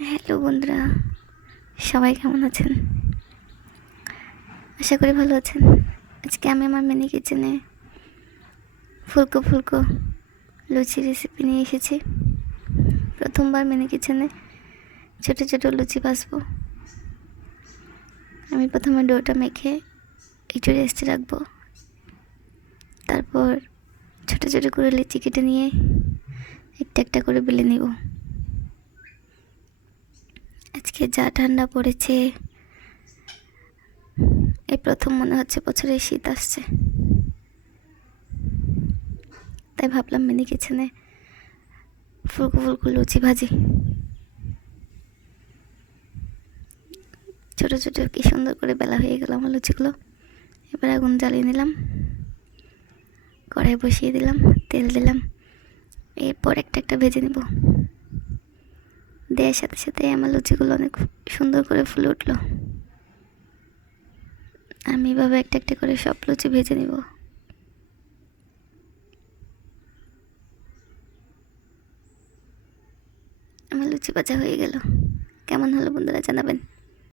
Hello বন্ধুরা, সবাই কেমন আছেন? আশা করি ভালো আছেন। আজকে আমি আমার মিনি কিচেনে ফুলকো ফুলকো লুচি রেসিপি নিয়ে এসেছি। প্রথমবার মিনি কিচেনে ছোটো ছোটো লুচি ভাজবো। আমি প্রথমে ডোটা মেখে একটু রেস্টে রাখবো। তারপর ছোটো ছোটো করে লুচি কেটে নিয়ে একটা একটা করে বেলে নিব। আজকে যা ঠান্ডা পড়েছে, এই প্রথম মনে হচ্ছে বছরের শীত আসছে। তাই ভাবলাম মিনি কিচেনে ফুলকো ফুলকো লুচি ভাজি। ছোটো ছোটো কি সুন্দর করে বেলা হয়ে গেল আমার লুচিগুলো। এবার আগুন জ্বালিয়ে নিলাম, কড়াই বসিয়ে দিলাম, তেল দিলাম। এরপর একটা একটা ভেজে নেব। দেওয়ার সাথে সাথে আমার লুচিগুলো অনেক সুন্দর করে ফুলে উঠলো। আমি এভাবে একটা একটা করে সব লুচি ভেজে নিব। আমার লুচি ভাজা হয়ে গেল। কেমন হলো বন্ধুরা জানাবেন।